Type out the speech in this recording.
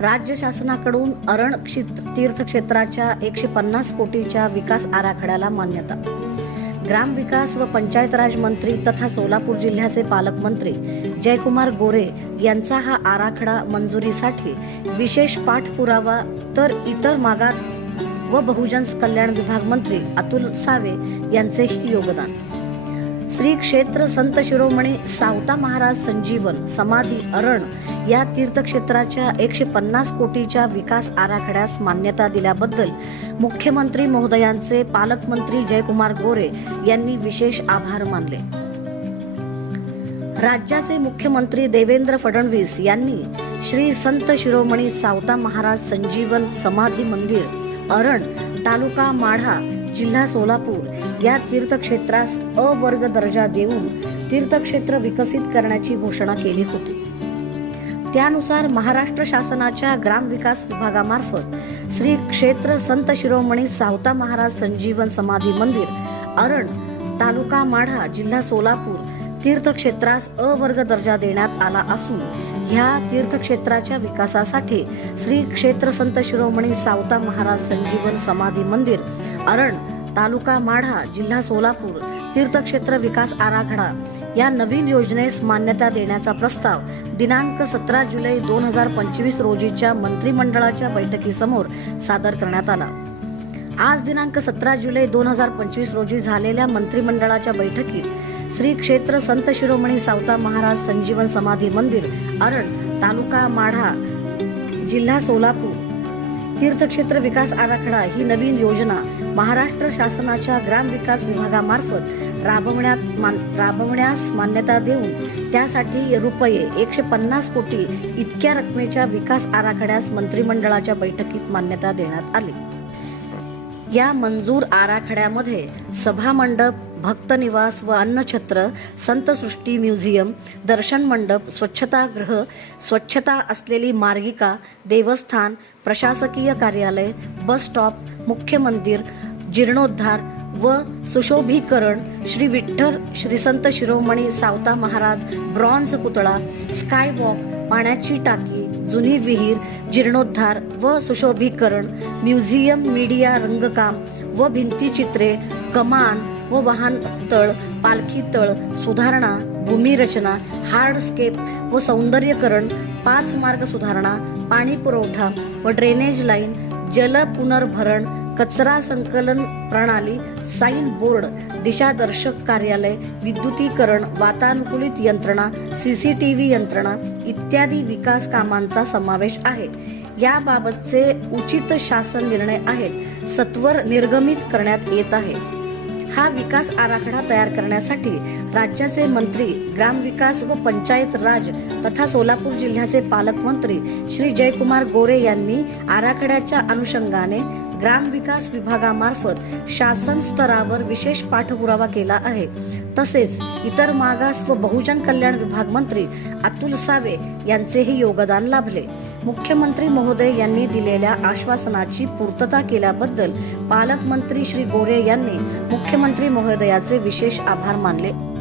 राज्य शासनाकडून अरण तीर्थक्षेत्राच्या एकशे पन्नास कोटीच्या विकास आराखड्याला मान्यता. ग्रामविकास व पंचायत राज मंत्री तथा सोलापूर जिल्ह्याचे पालकमंत्री जयकुमार गोरे यांचा हा आराखडा मंजुरीसाठी विशेष पाठपुरावा तर इतर मागात व बहुजन कल्याण विभाग मंत्री अतुल सावे यांचेही योगदान. श्री क्षेत्र संत शिरोमणी सावता महाराज संजीवन समाधी अरण या तीर्थक्षेत्राच्या एकशे पन्नास कोटीच्या विकास आराखड्यास मान्यता दिल्याबद्दल मुख्यमंत्री महोदयांचे पालकमंत्री जयकुमार गोरे यांनी विशेष आभार मानले. राज्याचे मुख्यमंत्री देवेंद्र फडणवीस यांनी श्री संत शिरोमणी सावता महाराज संजीवन समाधी मंदिर अरण तालुका माढा जिल्हा सोलापूर या तीर्थक्षेत्रास अ वर्ग दर्जा देऊन तीर्थक्षेत्र विकसित करण्याची घोषणा केली होती. त्यानुसार महाराष्ट्र शासनाच्या ग्रामविकास विभागामार्फत श्री क्षेत्र संत शिरोमणी सावता महाराज संजीवन समाधी मंदिर अरण तालुका माढा जिल्हा सोलापूर तीर्थक्षेत्रास अ वर्ग दर्जा देण्यात आला असून ह्या तीर्थक्षेत्राच्या विकासासाठी श्री क्षेत्र संत शिरोमणी सावता महाराज संजीवन समाधी मंदिर अरण तालुका माढा जिल्हा सोलापूर तीर्थक्षेत्र विकास आराखडा या नवीन योजनेस मान्यता देण्याचा प्रस्ताव दिनांक सतरा जुलै दोन हजार पंचवीस रोजीच्या मंत्रिमंडळाच्या बैठकीसमोर सादर करण्यात आला. आज दिनांक सतरा जुलै दोन हजार पंचवीस रोजी झालेल्या मंत्रिमंडळाच्या बैठकीत श्री क्षेत्र संत शिरोमणी सावता महाराज संजीवन समाधी मंदिर अरण तालुका माढा जिल्हा सोलापूर तीर्थक्षेत्र विकास आराखडा ही नवीन योजना महाराष्ट्र शासनाच्या ग्रामविकास विभागामार्फत राबवण्यात मान- राबवण्यास मान्यता देऊन त्यासाठी रुपये एकशे पन्नास कोटी इतक्या रकमेच्या विकास आराखड्यास मंत्रिमंडळाच्या बैठकीत मान्यता देण्यात आली. या मंजूर आराखड्यामध्ये सभामंडप भक्तनिवास व अन्नछत्र संतसृष्टी म्युझियम दर्शन मंडप स्वच्छतागृह स्वच्छता असलेली मार्गिका देवस्थान प्रशासकीय कार्यालय बस स्टॉप मुख्य मंदिर जीर्णोद्धार व सुशोभीकरण श्री विठ्ठल श्री संत शिरोमणी सावता महाराज ब्रॉन्झ पुतळा स्काय वॉक पाण्याची टाकी जुनी विहीर जीर्णोद्धार व सुशोभीकरण म्युझियम मीडिया रंगकाम व भिंतीचित्रे कमान व वाहन तळ पालखी तळ सुधारणा भूमिरचना हार्डस्केप व सौंदर्यकरण पाच मार्ग सुधारणा पाणी पुरवठा व ड्रेनेज लाईन जल पुनर्भरण कचरा संकलन प्रणाली साईन बोर्ड दिशादर्शक कार्यालय विद्युतीकरण वातानुकूलित यंत्रणा सीसीटीव्ही यंत्रणा इत्यादी विकास कामांचा समावेश आहे. याबाबतचे उचित शासन निर्णय आहेत सत्वर निर्गमित करण्यात येत आहे. हा विकास आराखडा तयार करण्यासाठी राज्याचे मंत्री ग्रामविकास व पंचायत राज तथा सोलापूर जिल्ह्याचे पालकमंत्री श्री जयकुमार गोरे यांनी आराखड्याच्या अनुषंगाने ग्रामविकास विभागामार्फत शासन स्तरावर विशेष पाठपुरावा केला आहे. तसेच इतर मागास व बहुजन कल्याण विभाग मंत्री अतुल सावे यांचेही योगदान लाभले. मुख्यमंत्री महोदय यांनी दिलेल्या आश्वासनाची पूर्तता केल्याबद्दल पालकमंत्री श्री गोरे यांनी मुख्यमंत्री महोदयाचे विशेष आभार मानले.